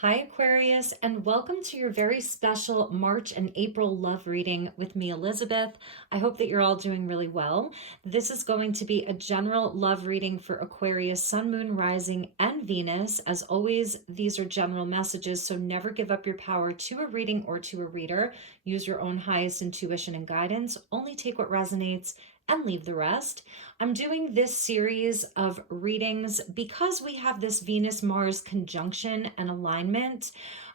Hi, Aquarius, and welcome to your very special March and April love reading with me, Elizabeth. I hope that you're all doing really well. This is going to be a general love reading for Aquarius, Sun, Moon, Rising, and Venus. As always, these are general messages, so never give up your power to a reading or to a reader. Use your own highest intuition and guidance. Only take what resonates and leave the rest. I'm doing this series of readings because we have this Venus-Mars conjunction and alignment.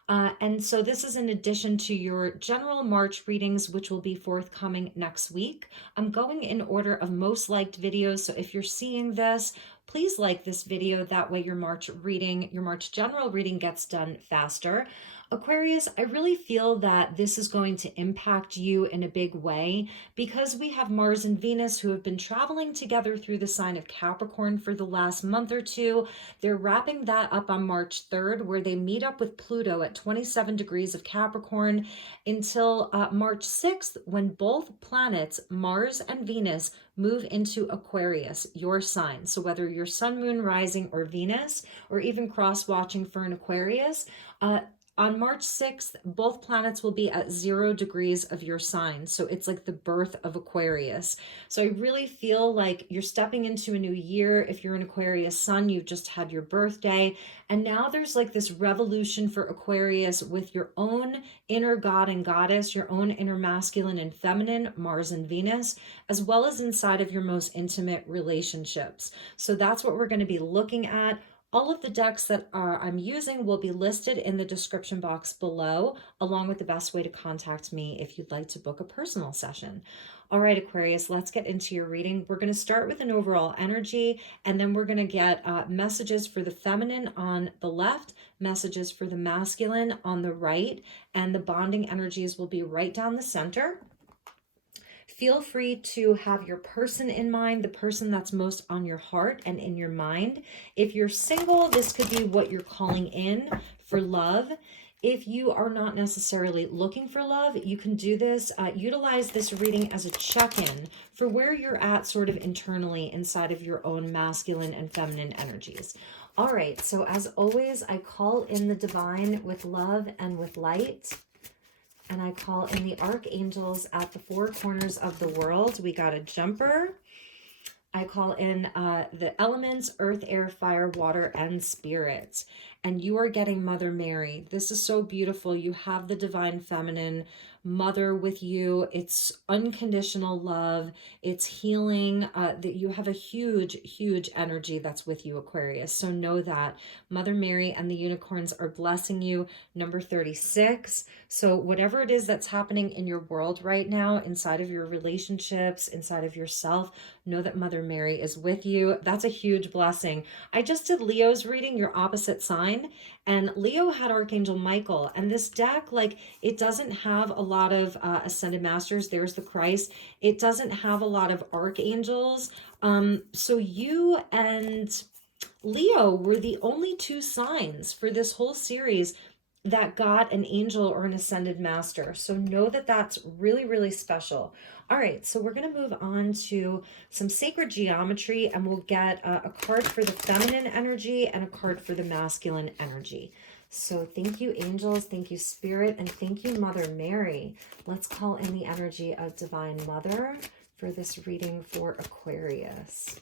And so this is in addition to your general March readings, which will be forthcoming next week. I'm going in order of most liked videos. So if you're seeing this, please like this video. That way your March reading, your March general reading gets done faster. Aquarius, I really feel that this is going to impact you in a big way because we have Mars and Venus who have been traveling together through the sign of Capricorn for the last month or two. They're wrapping that up on March 3rd, where they meet up with Pluto at 27 degrees of Capricorn until March 6th, when both planets, Mars and Venus, move into Aquarius, your sign. So whether you're Sun, Moon, Rising, or Venus, or even cross-watching for an Aquarius, on March 6th, both planets will be at 0 degrees of your sign. So it's like the birth of Aquarius. So I really feel like you're stepping into a new year. If you're an Aquarius sun, you've just had your birthday. And now there's like this revolution for Aquarius with your own inner god and goddess, your own inner masculine and feminine, Mars and Venus, as well as inside of your most intimate relationships. So that's what we're going to be looking at. All of the decks that I'm using will be listed in the description box below, along with the best way to contact me if you'd like to book a personal session. All right, Aquarius, let's get into your reading. We're going to start with an overall energy, and then we're going to get messages for the feminine on the left, messages for the masculine on the right, and the bonding energies will be right down the center. Feel free to have your person in mind, the person that's most on your heart and in your mind. If you're single, this could be what you're calling in for love. If you are not necessarily looking for love, you can do this, utilize this reading as a check-in for where you're at sort of internally inside of your own masculine and feminine energies. All right, so as always, I call in the divine with love and with light. And I call in the archangels at the four corners of the world. We got a jumper. I call in the elements, earth, air, fire, water, and spirit. And you are getting Mother Mary. This is so beautiful. You have the divine feminine mother with you. It's unconditional love. It's healing. That you have a huge, huge energy that's with you, Aquarius. So know that Mother Mary and the unicorns are blessing you. Number 36. So whatever it is that's happening in your world right now, inside of your relationships, inside of yourself, know that Mother Mary is with you. That's a huge blessing. I just did Leo's reading, your opposite sign, and Leo had Archangel Michael. And this deck, like, it doesn't have a lot of Ascended Masters. There's the Christ. It doesn't have a lot of archangels. So you and Leo were the only two signs for this whole series that got an angel or an ascended master. So know that that's really, really special. All right, so we're going to move on to some sacred geometry, and we'll get a card for the feminine energy and a card for the masculine energy. So thank you, angels. Thank you, spirit. And thank you, Mother Mary. Let's call in the energy of Divine Mother for this reading for Aquarius.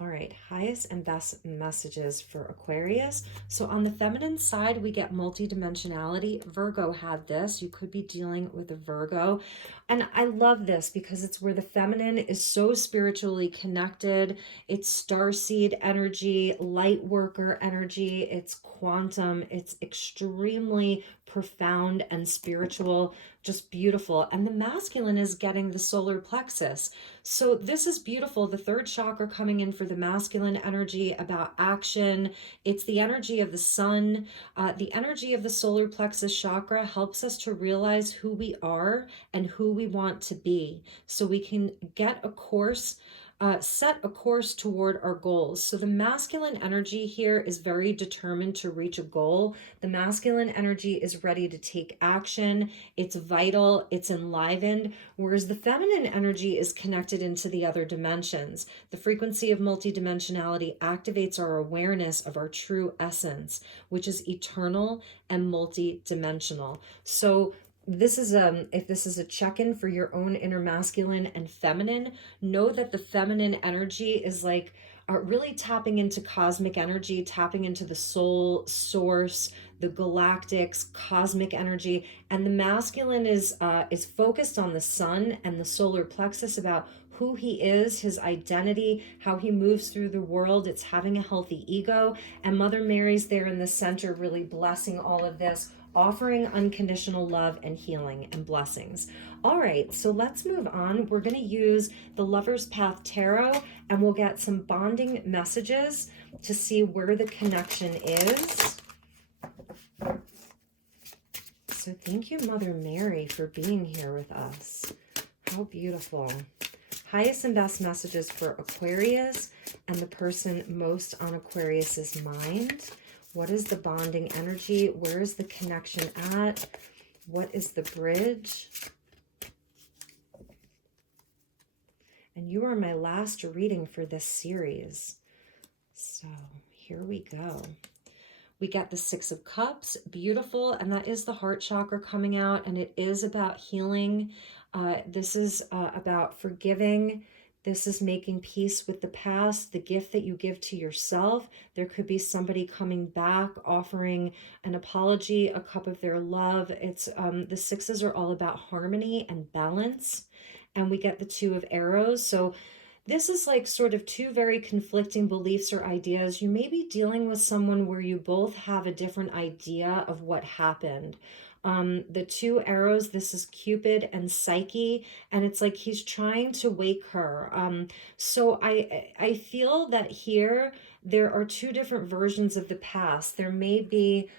All right, highest and best messages for Aquarius. So on the feminine side, we get multidimensionality. Virgo had this. You could be dealing with a Virgo. And I love this because it's where the feminine is so spiritually connected. It's starseed energy, light worker energy. It's quantum. It's extremely profound and spiritual, just beautiful. And the masculine is getting the solar plexus. So this is beautiful. The third chakra coming in for the masculine energy about action. It's the energy of the sun. The energy of the solar plexus chakra helps us to realize who we are and who we want to be. So we can get a course set a course toward our goals. So the masculine energy here is very determined to reach a goal. The masculine energy is ready to take action. It's vital, it's enlivened, whereas the feminine energy is connected into the other dimensions. The frequency of multidimensionality activates our awareness of our true essence, which is eternal and multidimensional. So this is if this is a check-in for your own inner masculine and feminine, know that the feminine energy is like really tapping into cosmic energy, tapping into the soul, source, the galactics, cosmic energy, and the masculine is focused on the sun and the solar plexus, about who he is, his identity, how he moves through the world. It's having a healthy ego, and Mother Mary's there in the center, really blessing all of this, offering unconditional love and healing and blessings. All right, so let's move on. We're going to use the Lover's Path Tarot, and we'll get some bonding messages to see where the connection is. So thank you, Mother Mary, for being here with us. How beautiful. Highest and best messages for Aquarius and the person most on Aquarius's mind. What is the bonding energy? Where is the connection at? What is the bridge? And you are my last reading for this series. So here we go. We get the Six of Cups, beautiful, and that is the heart chakra coming out, and it is about healing. This is about forgiving. This is making peace with the past, the gift that you give to yourself. There could be somebody coming back, offering an apology, a cup of their love. It's the sixes are all about harmony and balance. And we get the Two of Arrows. So this is like sort of two very conflicting beliefs or ideas. You may be dealing with someone where you both have a different idea of what happened. The Two Arrows, this is Cupid and Psyche, and it's like he's trying to wake her. So I feel that here there are two different versions of the past. There may be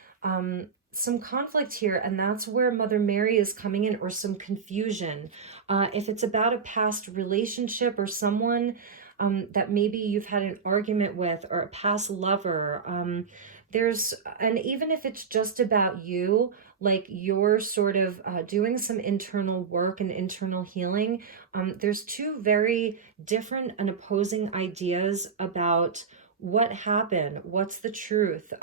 some conflict here, and that's where Mother Mary is coming in, or some confusion. If it's about a past relationship or someone that maybe you've had an argument with, or a past lover, and even if it's just about you, like you're sort of doing some internal work and internal healing, there's two very different and opposing ideas about what happened, what's the truth.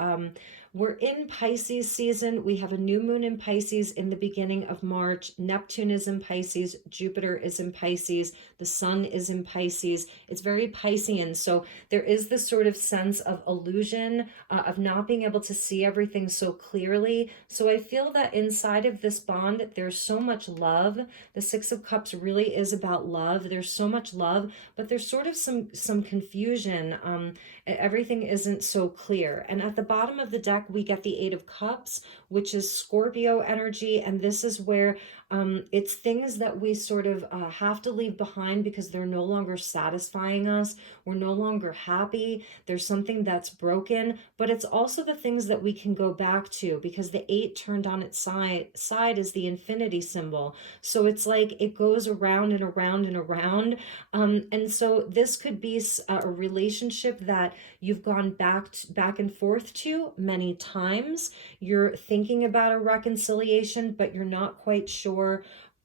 We're in Pisces season. We have a new moon in Pisces in the beginning of March. Neptune is in Pisces. Jupiter is in Pisces. The sun is in Pisces. It's very Piscean. So there is this sort of sense of illusion, of not being able to see everything so clearly. So I feel that inside of this bond, there's so much love. The Six of Cups really is about love. There's so much love, but there's sort of some confusion. Everything isn't so clear. And at the bottom of the deck, we get the Eight of Cups, which is Scorpio energy. And this is where it's things that we sort of have to leave behind because they're no longer satisfying us. We're no longer happy. There's something that's broken, but it's also the things that we can go back to, because the eight turned on its side is the infinity symbol. So it's like it goes around and around and around. And so this could be a relationship that you've gone back and forth to many times. You're thinking about a reconciliation, but you're not quite sure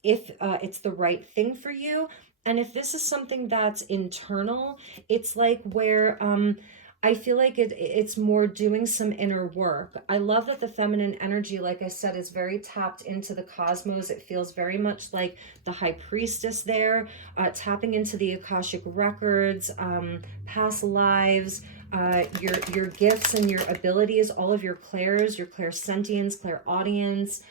if it's the right thing for you. And if this is something that's internal, it's like where I feel like it's more doing some inner work. I love that the feminine energy, like I said, is very tapped into the cosmos. It feels very much like the High Priestess there, tapping into the Akashic records, past lives, your gifts and your abilities, all of your clairs, your clairsentience, clairaudience,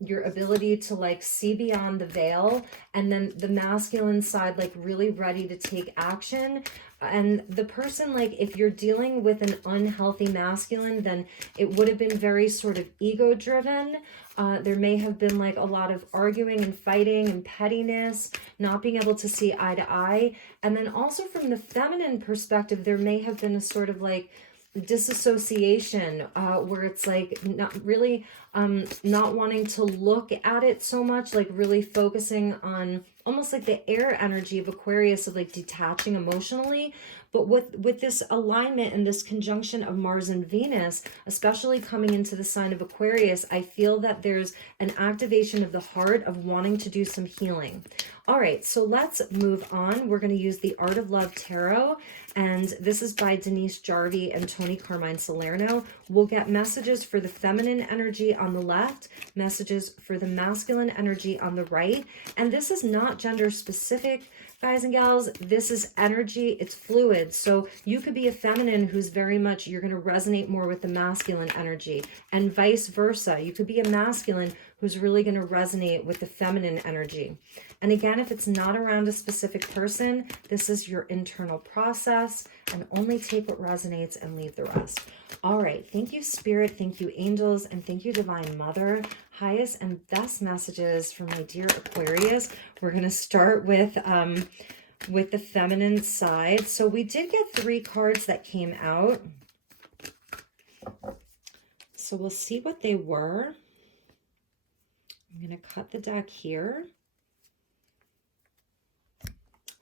your ability to like see beyond the veil, and then the masculine side, like really ready to take action. And the person, like if you're dealing with an unhealthy masculine, then it would have been very sort of ego driven. There may have been like a lot of arguing and fighting and pettiness, not being able to see eye to eye. And then also from the feminine perspective, there may have been a sort of like disassociation, where it's like not really not wanting to look at it so much, like really focusing on almost like the air energy of Aquarius, of like detaching emotionally. But with this alignment and this conjunction of Mars and Venus, especially coming into the sign of Aquarius, I feel that there's an activation of the heart of wanting to do some healing. All right, so let's move on. We're going to use the Art of Love Tarot, and this is by Denise Jarvie and Tony Carmine Salerno. We'll get messages for the feminine energy on the left, messages for the masculine energy on the right, and this is not gender specific, guys and gals. This is energy, it's fluid. So you could be a feminine who's very much, you're going to resonate more with the masculine energy, and vice versa. You could be a masculine who's really going to resonate with the feminine energy. And again, if it's not around a specific person, this is your internal process, and only take what resonates and leave the rest. All right. Thank you, Spirit. Thank you, angels. And thank you, Divine Mother. Highest and best messages for my dear Aquarius. We're going to start with the feminine side. So we did get 3 cards that came out. So we'll see what they were. I'm going to cut the deck here.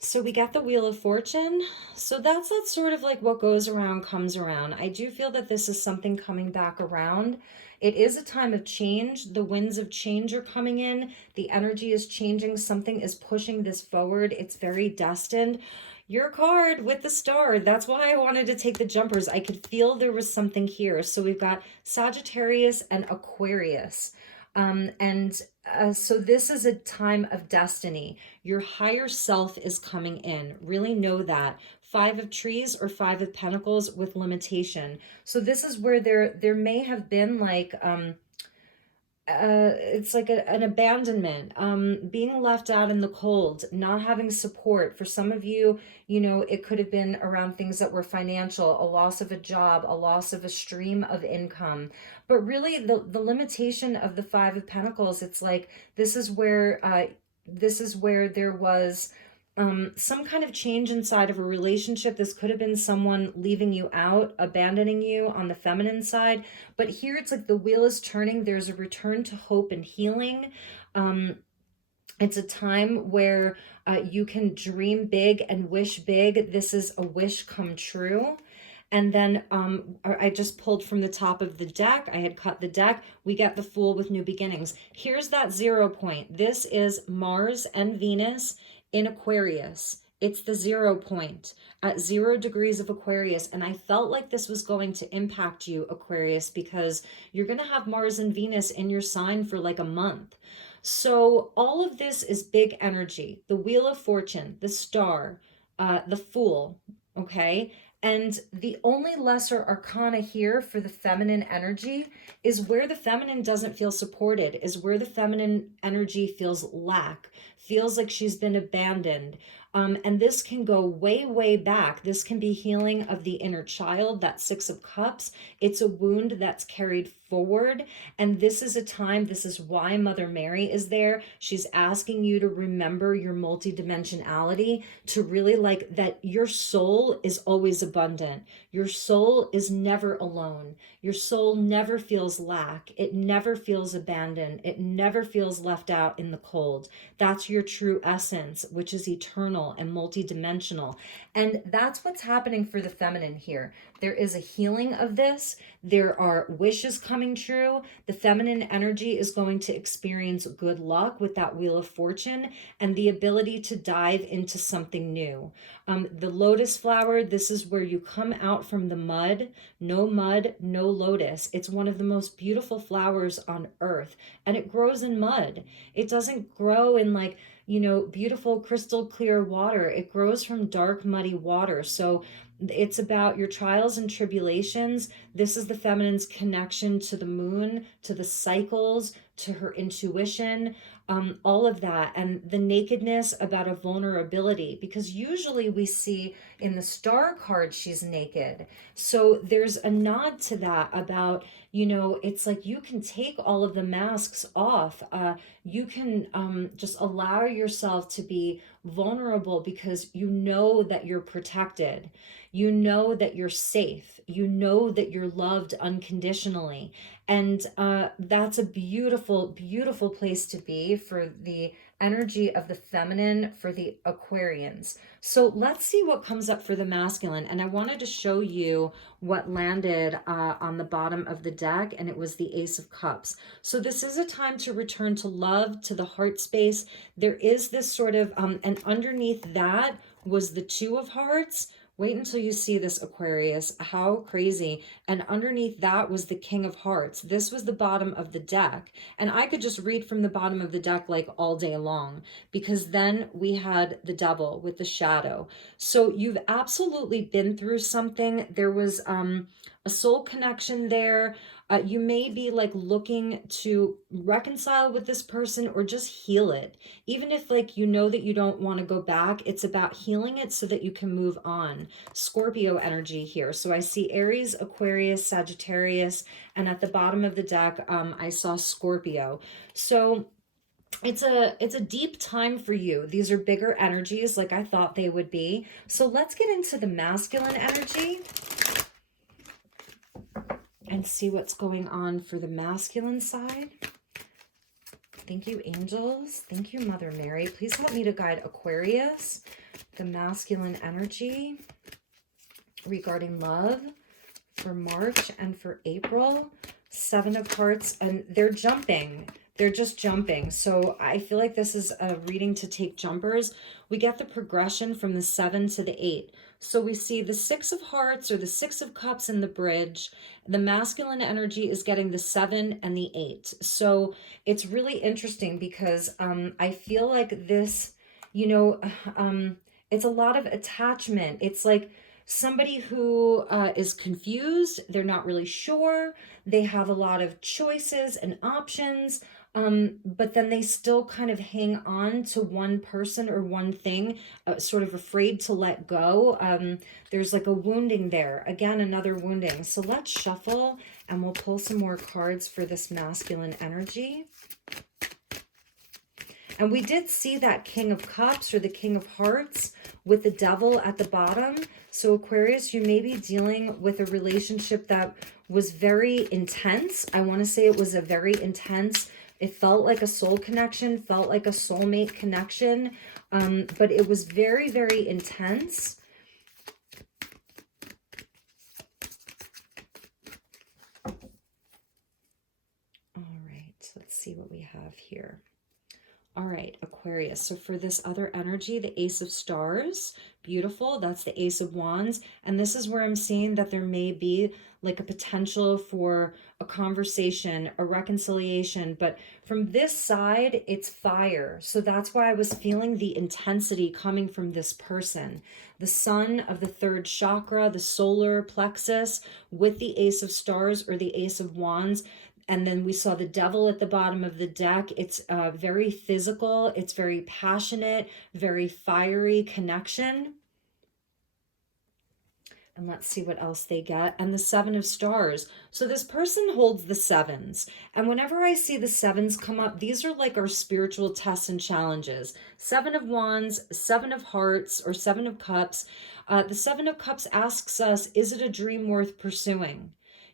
So we got the Wheel of Fortune. So that's sort of like what goes around comes around. I do feel that this is something coming back around. It is a time of change. The winds of change are coming in. The energy is changing. Something is pushing this forward. It's very destined. Your card with the star. That's why I wanted to take the jumpers. I could feel there was something here. So we've got Sagittarius and Aquarius. So this is a time of destiny. Your higher self is coming in. Really know that. 5 of Trees or 5 of Pentacles with limitation. So this is where there may have been like it's like an abandonment, being left out in the cold, not having support. For some of you, you know, it could have been around things that were financial, a loss of a job, a loss of a stream of income. But really the limitation of the 5 of Pentacles, it's like this is where there was some kind of change inside of a relationship. This could have been someone leaving you out, abandoning you on the feminine side. But here it's like the wheel is turning. There's a return to hope and healing. It's a time where you can dream big and wish big. This is a wish come true. And then I just pulled from the top of the deck. I had cut the deck. We get the Fool with new beginnings. Here's that 0 point. This is Mars and Venus in Aquarius. It's the 0 point at 0 degrees of Aquarius. And I felt like this was going to impact you, Aquarius, because you're going to have Mars and Venus in your sign for like a month. So all of this is big energy. The Wheel of Fortune, the Star, the Fool, okay? And the only lesser arcana here for the feminine energy is where the feminine doesn't feel supported, is where the feminine energy feels lack, feels like she's been abandoned. And this can go way, way back. This can be healing of the inner child, that 6 of Cups. It's a wound that's carried forward. And this is a time, this is why Mother Mary is there. She's asking you to remember your multidimensionality, to really like that your soul is always abundant. Your soul is never alone. Your soul never feels lack. It never feels abandoned. It never feels left out in the cold. That's your true essence, which is eternal and multidimensional. And that's what's happening for the feminine here. There is a healing of this. There are wishes coming true. The feminine energy is going to experience good luck with that Wheel of Fortune and the ability to dive into something new. The Lotus Flower, this is where you come out from the mud, no lotus. It's one of the most beautiful flowers on earth, and it grows in mud. It doesn't grow in like, you know, beautiful crystal clear water. It grows from dark, muddy water. So it's about your trials and tribulations. This is the feminine's connection to the moon, to the cycles, to her intuition, all of that. And the nakedness about a vulnerability, because usually we see in the Star card, she's naked. So there's a nod to that about, you know, it's like you can take all of the masks off. You can just allow yourself to be vulnerable because you know that you're protected. You know that you're safe. You know that you're loved unconditionally. And that's a beautiful, beautiful place to be for the energy of the feminine for the Aquarians. So let's see what comes up for the masculine. And I wanted to show you what landed on the bottom of the deck, and it was the Ace of Cups. So this is a time to return to love, to the heart space. There is this sort of, and underneath that was the Two of Hearts. Wait until you see this, Aquarius. How crazy. And underneath that was the King of Hearts. This was the bottom of the deck. And I could just read from the bottom of the deck like all day long, because then we had the Devil with the shadow. So you've absolutely been through something. There was a soul connection there. You may be like looking to reconcile with this person or just heal it. Even if like you know that you don't want to go back, it's about healing it so that you can move on. Scorpio energy here. So I see Aries, Aquarius, Sagittarius, and at the bottom of the deck, I saw Scorpio. So it's a deep time for you. These are bigger energies like I thought they would be. So let's get into the masculine energy and see what's going on for the masculine side. Thank you, angels. Thank you, Mother Mary. Please help me to guide Aquarius, the masculine energy regarding love for March and for April. Seven of Hearts, and they're jumping. They're just jumping. So I feel like this is a reading to take jumpers. We get the progression from the 7 to the 8. So we see the 6 of Hearts or the 6 of Cups in the bridge. The masculine energy is getting the 7 and the 8. So it's really interesting because I feel like this, it's a lot of attachment. It's like somebody who is confused. They're not really sure. They have a lot of choices and options. But then they still kind of hang on to one person or one thing, sort of afraid to let go. There's like a wounding there. Again, another wounding. So let's shuffle and we'll pull some more cards for this masculine energy. And we did see that King of Cups or the King of Hearts with the Devil at the bottom. So Aquarius, you may be dealing with a relationship that was very intense. I want to say it was a very intense. It felt like a soul connection, felt like a soulmate connection, but it was very, very intense. All right, let's see what we have here. All right, Aquarius. So for this other energy, the Ace of Stars, beautiful. That's the Ace of Wands. And this is where I'm seeing that there may be like a potential for a conversation, a reconciliation. But from this side, it's fire. So that's why I was feeling the intensity coming from this person. The sun of the third chakra, the solar plexus with the Ace of Stars or the Ace of Wands. And then we saw the Devil at the bottom of the deck. It's very physical. It's very passionate, very fiery connection. And let's see what else they get. And the Seven of Stars. So this person holds the sevens. And whenever I see the sevens come up, these are like our spiritual tests and challenges. Seven of Wands, Seven of Hearts, or Seven of Cups. The Seven of Cups asks us, is it a dream worth pursuing?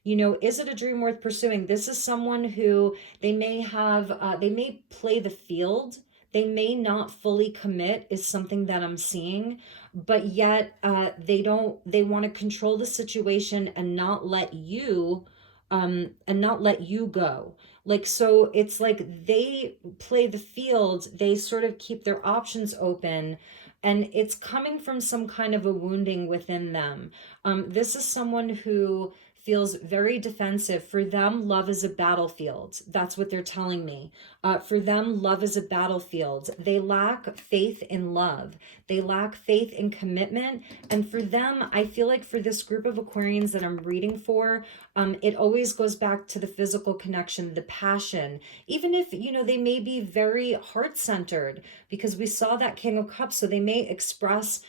Is it a dream worth pursuing? This is someone who they may have, they may play the field. They may not fully commit is something that I'm seeing, but yet they want to control the situation and not let you go. Like, so it's like they play the field. They sort of keep their options open. And it's coming from some kind of a wounding within them. This is someone who feels very defensive. For them, love is a battlefield. That's what they're telling me. For them, love is a battlefield. They lack faith in love. They lack faith in commitment. And for them, I feel like for this group of Aquarians that I'm reading for, it always goes back to the physical connection, the passion. Even if, they may be very heart-centered, because we saw that King of Cups, so they may express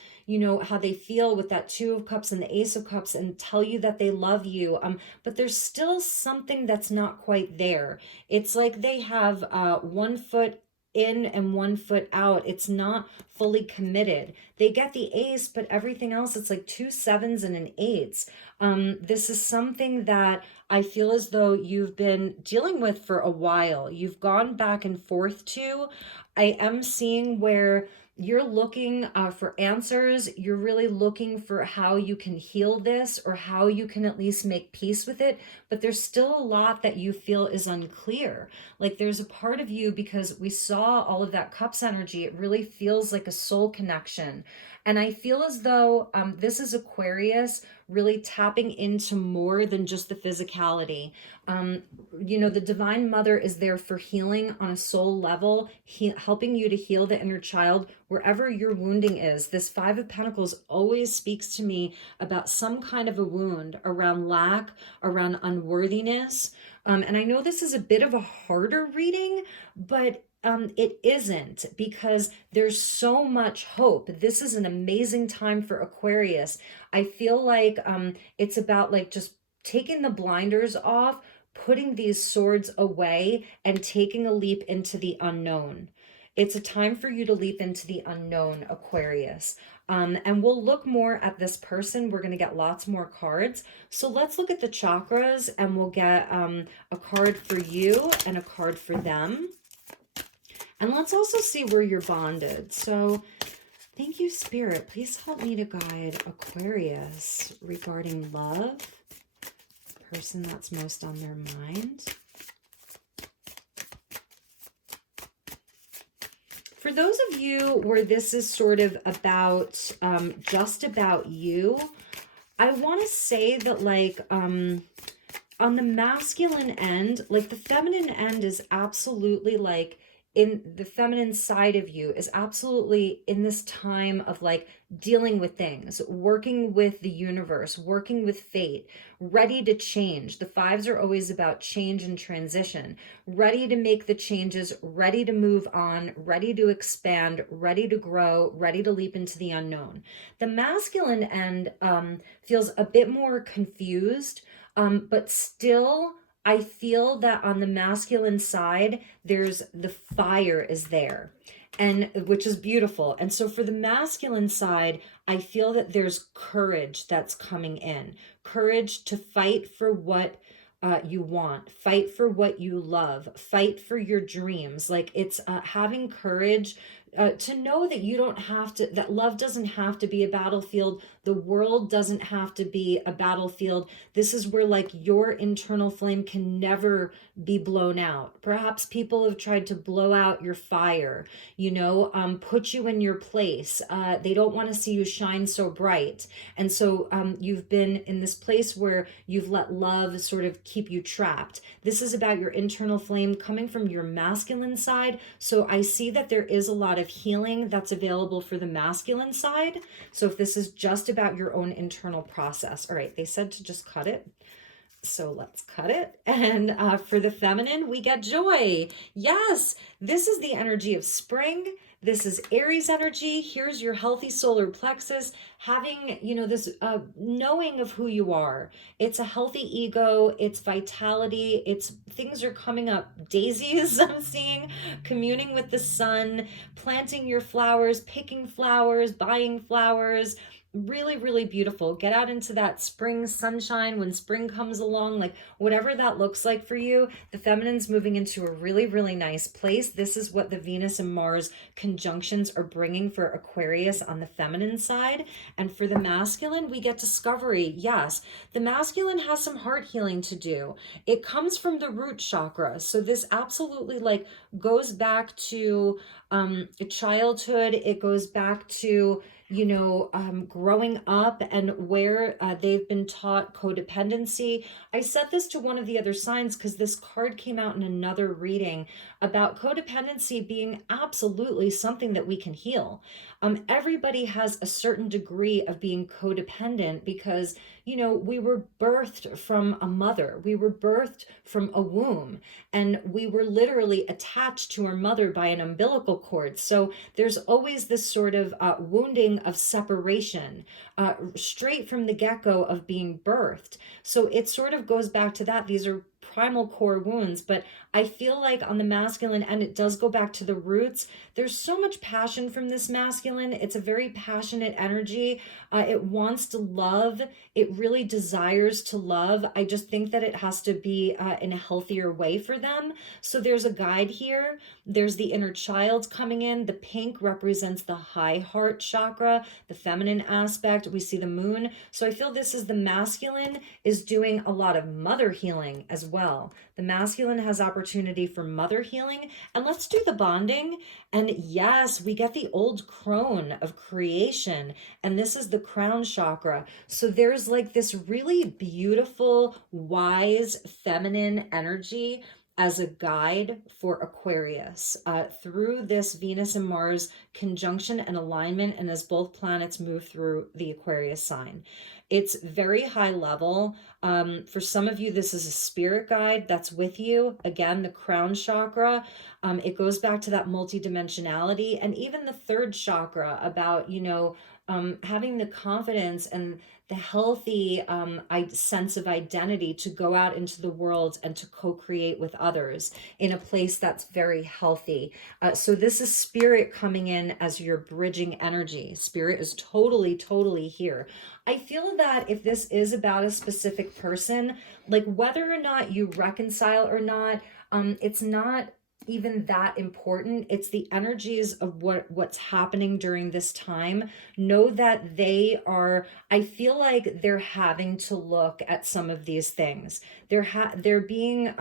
how they feel with that Two of Cups and the Ace of Cups and tell you that they love you. But there's still something that's not quite there. It's like they have one foot in and 1 foot out. It's not fully committed. They get the ace, but everything else, it's like 2 sevens and an 8. This is something that I feel as though you've been dealing with for a while. You've gone back and forth to. I am seeing where you're looking for answers. You're really looking for how you can heal this or how you can at least make peace with it. But there's still a lot that you feel is unclear. Like there's a part of you, because we saw all of that cups energy, it really feels like a soul connection. And I feel as though this is Aquarius really tapping into more than just the physicality. The Divine Mother is there for healing on a soul level, helping you to heal the inner child wherever your wounding is. This Five of Pentacles always speaks to me about some kind of a wound around lack, around unworthiness. And I know this is a bit of a harder reading, but it isn't, because there's so much hope. This is an amazing time for Aquarius. I feel like it's about like just taking the blinders off, putting these swords away, and taking a leap into the unknown. It's a time for you to leap into the unknown, Aquarius. And we'll look more at this person. We're going to get lots more cards. So let's look at the chakras, and we'll get a card for you and a card for them. And let's also see where you're bonded. So thank you, Spirit. Please help me to guide Aquarius regarding love, the person that's most on their mind. For those of you where this is sort of about, just about you, I want to say that like, on the masculine end, like the feminine end is absolutely like, in the feminine side of you is absolutely in this time of like dealing with things, working with the universe, working with fate, ready to change. The fives are always about change and transition, ready to make the changes, ready to move on, ready to expand, ready to grow, ready to leap into the unknown. The masculine end feels a bit more confused, but still I feel that on the masculine side, there's the fire is there, and which is beautiful. And so for the masculine side, I feel that there's courage that's coming in, courage to fight for what you want, fight for what you love, fight for your dreams. Like it's having courage to know that you don't have to, that love doesn't have to be a battlefield. The world doesn't have to be a battlefield. This is where like your internal flame can never be blown out. Perhaps people have tried to blow out your fire, put you in your place. They don't want to see you shine so bright. And so you've been in this place where you've let love sort of keep you trapped. This is about your internal flame coming from your masculine side. So I see that there is a lot of healing that's available for the masculine side. So if this is just about your own internal process. All right, they said to just cut it. So let's cut it. And for the feminine, we get joy. Yes, this is the energy of spring. This is Aries energy. Here's your healthy solar plexus, having, this knowing of who you are. It's a healthy ego. It's vitality. It's things are coming up. Daisies, I'm seeing, communing with the sun, planting your flowers, picking flowers, buying flowers. Really, really beautiful. Get out into that spring sunshine when spring comes along, like whatever that looks like for you. The feminine's moving into a really, really nice place. This is what the Venus and Mars conjunctions are bringing for Aquarius on the feminine side. And for the masculine, we get discovery. Yes, the masculine has some heart healing to do. It comes from the root chakra. So this absolutely like goes back to childhood. It goes back to growing up and where they've been taught codependency. I said this to one of the other signs because this card came out in another reading about codependency being absolutely something that we can heal. Everybody has a certain degree of being codependent because, we were birthed from a mother. We were birthed from a womb, and we were literally attached to our mother by an umbilical cord. So there's always this sort of wounding of separation straight from the get-go of being birthed. So it sort of goes back to that. These are primal core wounds, but I feel like on the masculine end, it does go back to the roots. There's so much passion from this masculine. It's a very passionate energy. It wants to love. It really desires to love. I just think that it has to be in a healthier way for them. So there's a guide here. There's the inner child coming in. The pink represents the high heart chakra, the feminine aspect. We see the moon. So I feel this is the masculine is doing a lot of mother healing as well. The masculine has opportunity for mother healing. And let's do the bonding. And yes, we get the old crone of creation. And this is the crown chakra. So there's like this really beautiful, wise, feminine energy as a guide for Aquarius through this Venus and Mars conjunction and alignment, and as both planets move through the Aquarius sign. It's very high level. For some of you, this is a spirit guide that's with you. Again, the crown chakra, it goes back to that multidimensionality, and even the third chakra about, having the confidence and the healthy sense of identity to go out into the world and to co-create with others in a place that's very healthy. So this is spirit coming in as your bridging energy. Spirit is totally, totally here. I feel that if this is about a specific person, like whether or not you reconcile or not, it's not even that important. It's the energies of what's happening during this time. Know that I feel like they're having to look at some of these things. They're being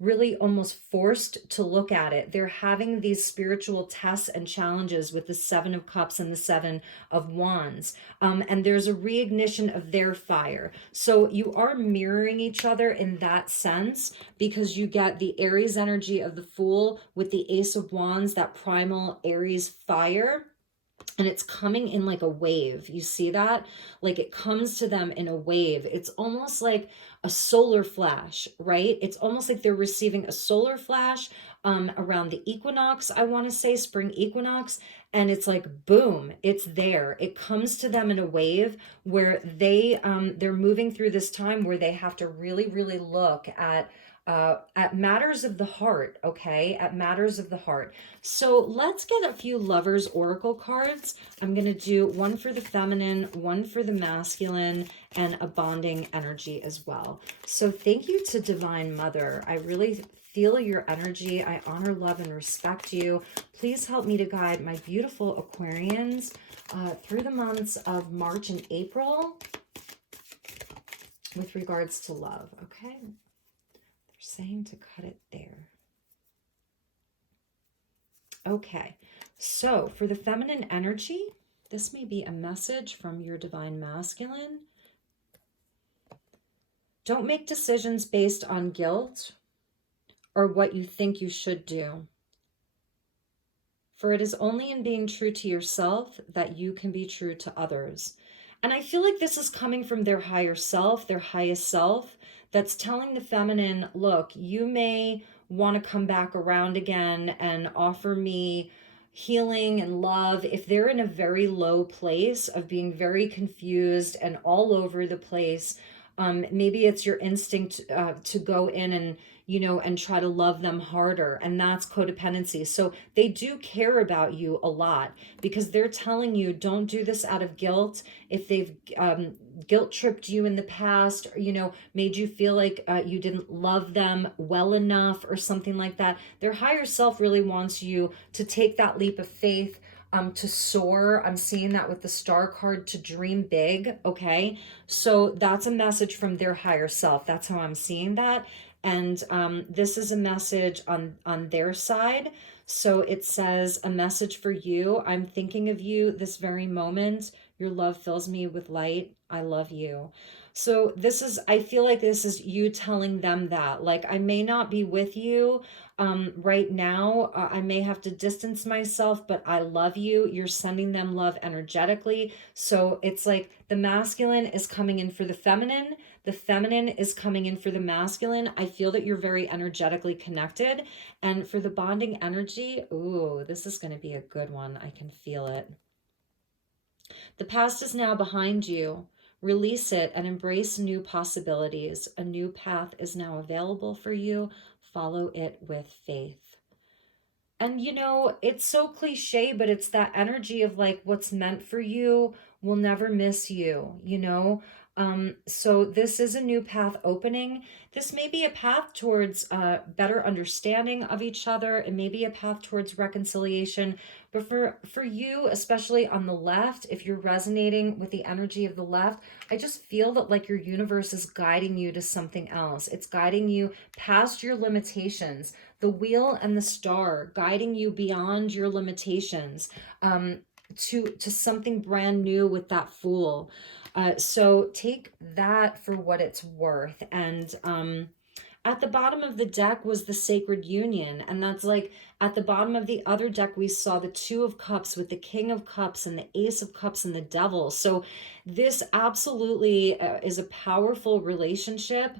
really almost forced to look at it. They're having these spiritual tests and challenges with the Seven of Cups and the Seven of Wands. And there's a reignition of their fire. So you are mirroring each other in that sense, because you get the Aries energy of the Fool with the Ace of Wands, that primal Aries fire. And it's coming in like a wave. You see that? Like it comes to them in a wave. It's almost like a solar flash, right? It's almost like they're receiving a solar flash around the equinox, I want to say spring equinox. And it's like, boom, it's there. It comes to them in a wave where they're moving through this time where they have to really, really look at matters of the heart, okay? At matters of the heart. So let's get a few lovers oracle cards. I'm going to do one for the feminine, one for the masculine, and a bonding energy as well. So thank you to Divine Mother. I really feel your energy. I honor, love, and respect you. Please help me to guide my beautiful Aquarians through the months of March and April with regards to love, okay? Saying to cut it there. Okay, so for the feminine energy, this may be a message from your divine masculine. Don't make decisions based on guilt or what you think you should do. For it is only in being true to yourself that you can be true to others. And I feel like this is coming from their higher self, their highest self, that's telling the feminine, look, you may want to come back around again and offer me healing and love. If they're in a very low place of being very confused and all over the place, maybe it's your instinct to go in and and try to love them harder, and that's codependency. So they do care about you a lot because they're telling you don't do this out of guilt. If they've guilt tripped you in the past, or, made you feel like you didn't love them well enough or something like that, their higher self really wants you to take that leap of faith, to soar. I'm seeing that with the Star card, to dream big, okay? So that's a message from their higher self. That's how I'm seeing that. And this is a message on their side. So it says, a message for you. I'm thinking of you this very moment. Your love fills me with light. I love you. So I feel like this is you telling them that, like, I may not be with you right now. I may have to distance myself, but I love you. You're sending them love energetically. So it's like the masculine is coming in for the feminine. The feminine is coming in for the masculine. I feel that you're very energetically connected. And for the bonding energy, ooh, this is going to be a good one. I can feel it. The past is now behind you. Release it and embrace new possibilities. A new path is now available for you. Follow it with faith. And you know, it's so cliche, but it's that energy of like what's meant for you will never miss you, you know? So this is a new path opening. This may be a path towards better understanding of each other. It may be a path towards reconciliation. But for you, especially on the left, if you're resonating with the energy of the left, I just feel that like your universe is guiding you to something else. It's guiding you past your limitations. The wheel and the star guiding you beyond your limitations, to something brand new with that Fool. So take that for what it's worth. And at the bottom of the deck was the Sacred Union. And that's like at the bottom of the other deck, we saw the Two of Cups with the King of Cups and the Ace of Cups and the Devil. So this absolutely is a powerful relationship.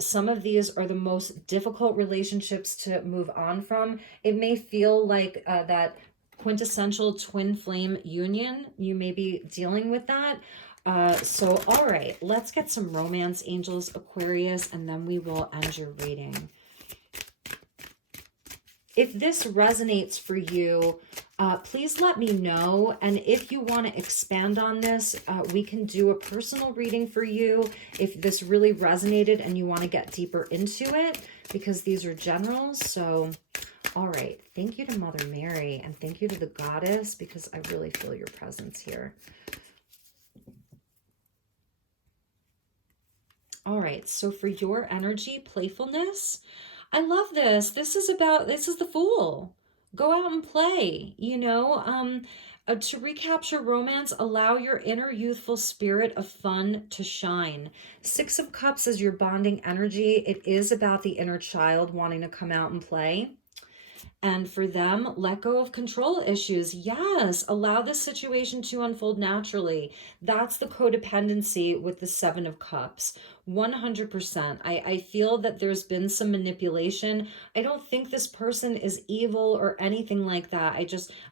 Some of these are the most difficult relationships to move on from. It may feel like that quintessential twin flame union. You may be dealing with that. So, all right, let's get some romance, angels, Aquarius, and then we will end your reading. If this resonates for you, please let me know. And if you want to expand on this, we can do a personal reading for you if this really resonated and you want to get deeper into it, because these are generals. So, all right, thank you to Mother Mary and thank you to the Goddess, because I really feel your presence here. All right, so for your energy, playfulness, I love this. This is the Fool. Go out and play, you know. To recapture romance, allow your inner youthful spirit of fun to shine. Six of Cups is your bonding energy. It is about the inner child wanting to come out and play. And for them, let go of control issues. Yes, allow this situation to unfold naturally. That's the codependency with the Seven of Cups. 100%. I feel that there's been some manipulation. I don't think this person is evil or anything like that.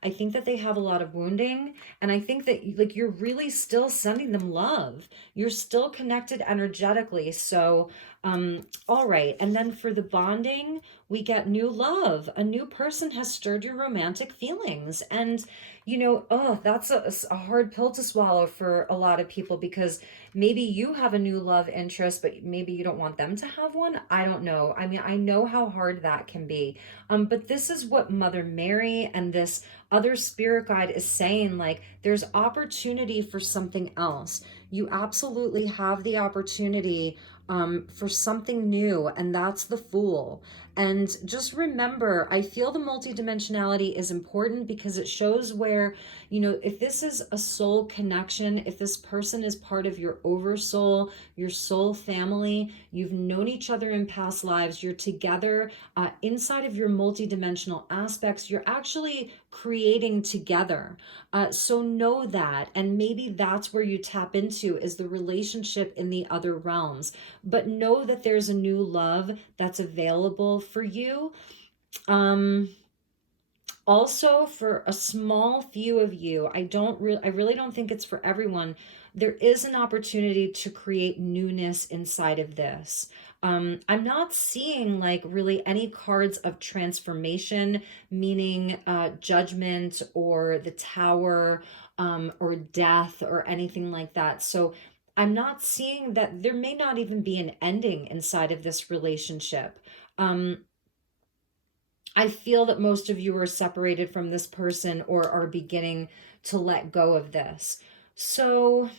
I think that they have a lot of wounding. And I think that like you're really still sending them love. You're still connected energetically. So, all right. And then for the bonding, we get new love. A new person has stirred your romantic feelings. And, you know, oh, that's a hard pill to swallow for a lot of people, because maybe you have a new love interest, but maybe you don't want them to have one. I don't know. I mean, I know how hard that can be. But this is what Mother Mary and this other spirit guide is saying. Like, there's opportunity for something else. You absolutely have the opportunity for something new, and that's the Fool. And just remember, I feel the multidimensionality is important because it shows where, you know, if this is a soul connection, if this person is part of your oversoul, your soul family, you've known each other in past lives, you're together inside of your multidimensional aspects, you're actually creating together. So know that, and maybe that's where you tap into, is the relationship in the other realms. But know that there's a new love that's available for you. Also, for a small few of you, I really don't think it's for everyone. There is an opportunity to create newness inside of this. I'm not seeing like really any cards of transformation, meaning judgment or the Tower, or death or anything like that. So I'm not seeing that. There may not even be an ending inside of this relationship. I feel that most of you are separated from this person or are beginning to let go of this. So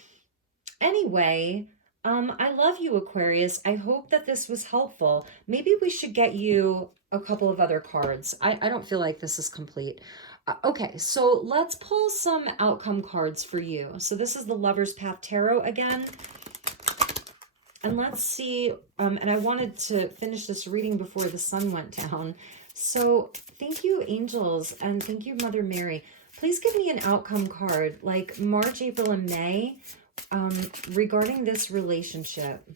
anyway, I love you, Aquarius. I hope that this was helpful. Maybe we should get you a couple of other cards. I don't feel like this is complete. Okay, so let's pull some outcome cards for you. So this is the Lover's Path Tarot again. And let's see, and I wanted to finish this reading before the sun went down. So thank you, angels, and thank you, Mother Mary. Please give me an outcome card, like March, April, and May, regarding this relationship.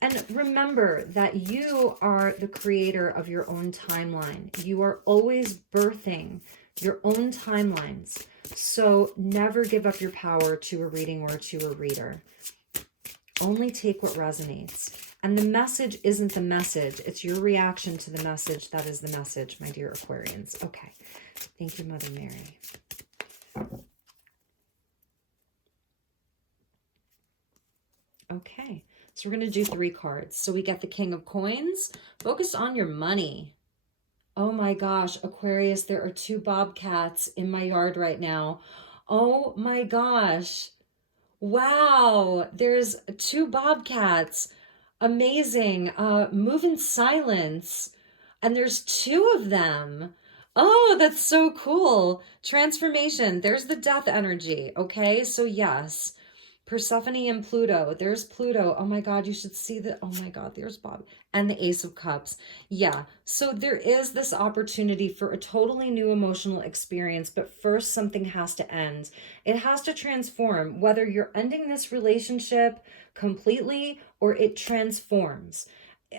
And remember that you are the creator of your own timeline. You are always birthing your own timelines. So never give up your power to a reading or to a reader. Only take what resonates. And the message isn't the message. It's your reaction to the message that is the message, my dear Aquarians. Okay. Thank you, Mother Mary. Okay. So we're going to do 3 cards. So we get the King of Coins. Focus on your money. Oh my gosh, Aquarius, there are 2 bobcats in my yard right now. Oh my gosh. Wow, there's 2 bobcats. Amazing. Move in silence. And there's 2 of them. Oh, that's so cool. Transformation. There's the death energy. Okay, so yes. Persephone and Pluto. There's Pluto. Oh my God, you should see that. Oh my God, there's Bob. And the Ace of Cups. Yeah, so there is this opportunity for a totally new emotional experience, but first something has to end. It has to transform, whether you're ending this relationship completely or it transforms.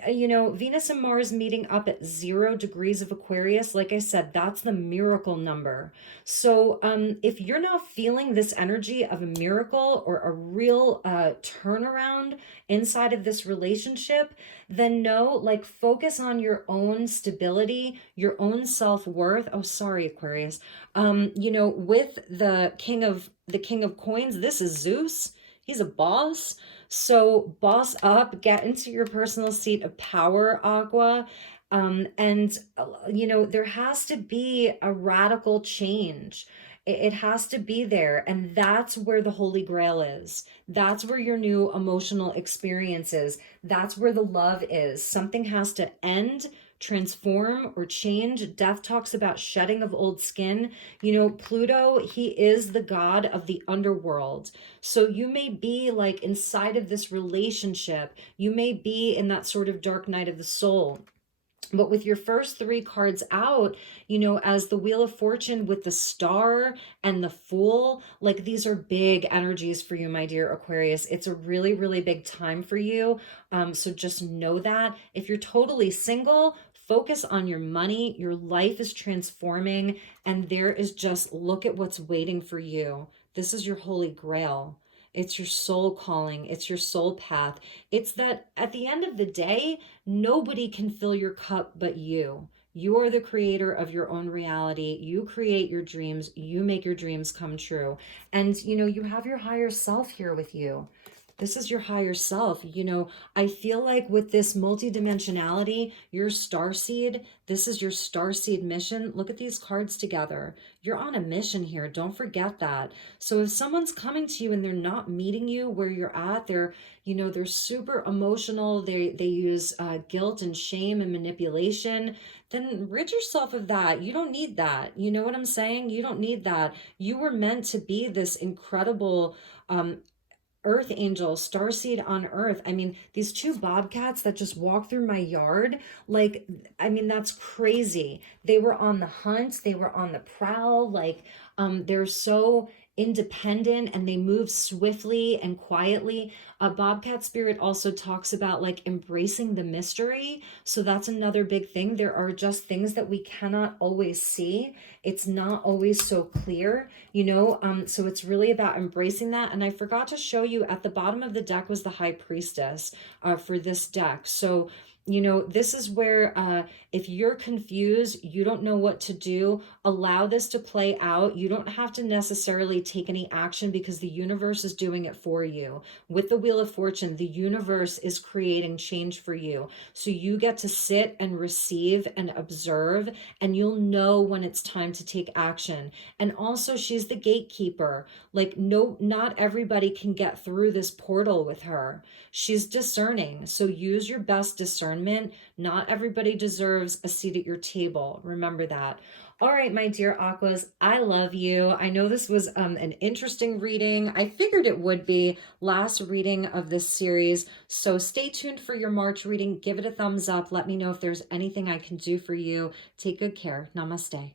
You know, Venus and Mars meeting up at 0 degrees of Aquarius, like I said, that's the miracle number. So if you're not feeling this energy of a miracle or a real turnaround inside of this relationship, then no, like focus on your own stability, your own self-worth. Oh, sorry, Aquarius. You know, with the King of Coins, this is Zeus. He's a boss. So boss up, get into your personal seat of power, Aqua. And, you know, there has to be a radical change. It has to be there. And that's where the Holy Grail is. That's where your new emotional experience is. That's where the love is. Something has to end, transform, or change. Death talks about shedding of old skin. You know, Pluto, he is the god of the underworld. So you may be like inside of this relationship, you may be in that sort of dark night of the soul. But with your first 3 cards out, you know, as the Wheel of Fortune with the Star and the Fool, like these are big energies for you, my dear Aquarius. It's a really, really big time for you. So just know that. If you're totally single, focus on your money. Your life is transforming, and there is just, look at what's waiting for you. This is your Holy Grail. It's your soul calling. It's your soul path. It's that at the end of the day, nobody can fill your cup but you. You are the creator of your own reality. You create your dreams. You make your dreams come true. And, you know, you have your higher self here with you. This is your higher self. You know, I feel like with this multidimensionality, your starseed, this is your starseed mission. Look at these cards together. You're on a mission here. Don't forget that. So if someone's coming to you and they're not meeting you where you're at, they're, you know, they're super emotional. They use guilt and shame and manipulation. Then rid yourself of that. You don't need that. You know what I'm saying? You don't need that. You were meant to be this incredible earth angel, starseed on earth. I mean, these 2 bobcats that just walked through my yard, like, I mean, that's crazy. They were on the hunt, they were on the prowl, like, they're so independent and they move swiftly and quietly. Bobcat spirit also talks about like embracing the mystery. So that's another big thing. There are just things that we cannot always see. It's not always so clear, you know. So it's really about embracing that. And I forgot to show you at the bottom of the deck was the High Priestess for this deck. So, you know, this is where if you're confused, you don't know what to do, allow this to play out. You don't have to necessarily take any action because the universe is doing it for you. With the Wheel of Fortune, the universe is creating change for you. So you get to sit and receive and observe, and you'll know when it's time to take action. And also, she's the gatekeeper. Like, no, not everybody can get through this portal with her. She's discerning. So use your best discernment. Not everybody deserves a seat at your table. Remember that. All right, my dear Aquas, I love you. I know this was an interesting reading. I figured it would be. Last reading of this series. So stay tuned for your March reading. Give it a thumbs up. Let me know if there's anything I can do for you. Take good care. Namaste.